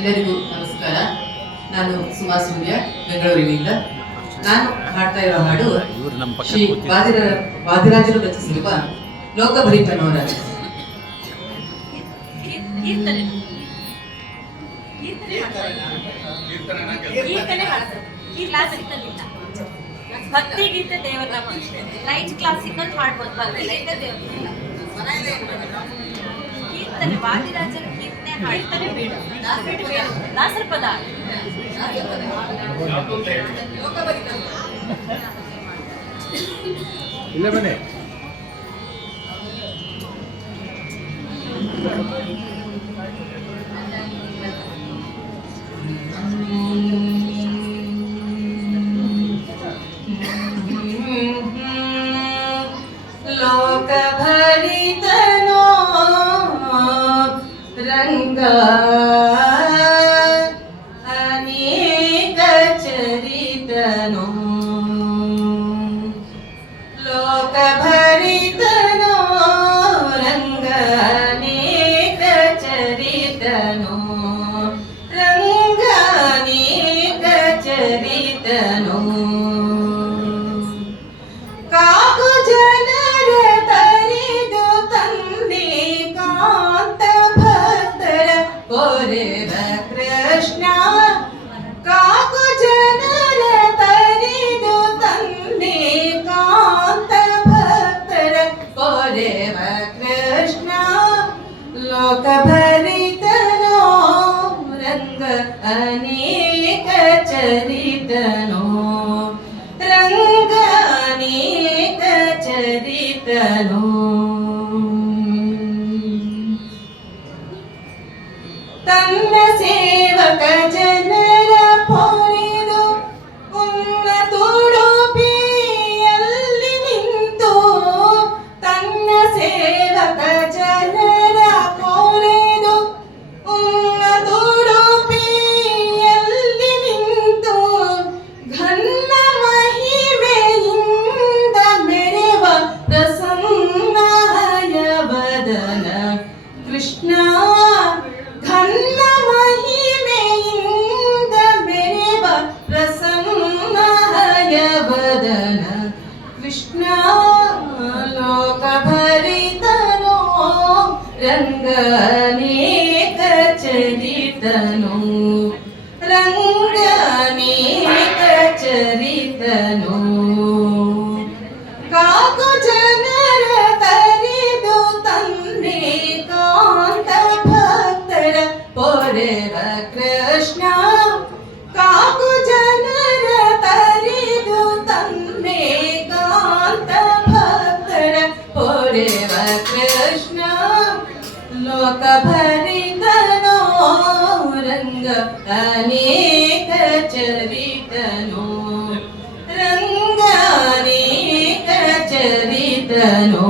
ಎಲ್ಲರಿಗೂ ನಮಸ್ಕಾರ. ನಾನು ಸುಮಾ ಸೂರ್ಯ, ಬೆಂಗಳೂರಿನಿಂದ. ನಾನು ಹಾಡ್ತಾ ಇರೋ ಹಾಡು ಶ್ರೀ ವಾದಿರಾಜರು ರಚಿಸಿರುವ ಲೋಕಭರಿತನೋರ ಭಕ್ತಿ ಗೀತೆ ದೇವರ ಲೈಟ್ ಕ್ಲಾಸಿಕಲ್ ಹಾಡು ಕೀರ್ತನೆ ವಾದಿರಾಜರ ಕೀರ್ತನೆ ಹಾಡ್ತಾನೆ ಬೇಡ ದಾಸರ ಪದ ಇಲ್ಲ ಬನ್ನಿ. ಲೋಕಭರಿತನೋ ರಂಗ ಅನೇಕ ಚರಿತನೋ ಲೋಕಭರಿತನೋ ರಂಗ ಅನೇಕ ಚರಿತನೋ ರಂಗ ಅನೇಕ ಚರಿತನೋ ಕಾಕು ಜನರ ತರಿದು ತಂದೆ ಕಾಂತ ಭಕ್ತರ ಕೊರೆವ ಕೃಷ್ಣ ಕಾಕು ಜನರ ತರಿದು ತಂದೆ ಕಾಂತ ಭಕ್ತರ ಕೊರೆವ ಕೃಷ್ಣ ಲೋಕಭರಿತನೋ ರಂಗ ಅನೇಕ ಚರಿತನೋ ರಂಗ ಅನೇಕ ಚರಿತನೋ ತನ್ನ ಸೇವಕ ಜನರ ಪೊರೆದು ಉನ್ನತುಡುಪಿಯಲ್ಲಿ ನಿಂತು ತನ್ನ ಸೇವಕ ಜನರ ಪೊರೆದು ಉನ್ನತುಡುಪಿಯಲ್ಲಿ ನಿಂತು ಘನ್ನ ಮಹಿಮೆಯಿಂದ ಮೆರೆವ ಪ್ರಸನ್ನಹಯವದನ ಕೃಷ್ಣ ಘನ್ನ ಮಹಿಮೆಯಿಂದ ಮೆರೆವ ಪ್ರಸನ್ನಹಯವದನ ಕೃಷ್ಣ ಲೋಕಭರಿತನೋ ರಂಗ ಅನೇಕ ಚರಿತನೋ ರಂಗ ಅನೇಕ ಚರಿತನೋ ಕಾಕು ಜನರ ತರಿದು ತಂದೆ ಕಾಂತ ಭಕ್ತರ ಪೊರೆವ ಕೃಷ್ಣ ಕಾಕು ಜನರ ತರಿದು ತಂದೆ ಕಾಂತ ಭಕ್ತರ ಪೊರೆವ ಕೃಷ್ಣ ಲೋಕಭರಿತನೋ ರಂಗ ಅನೇಕ ಚರಿತನೋ ರಂಗ ಅನೇಕ ಚರಿತನೋ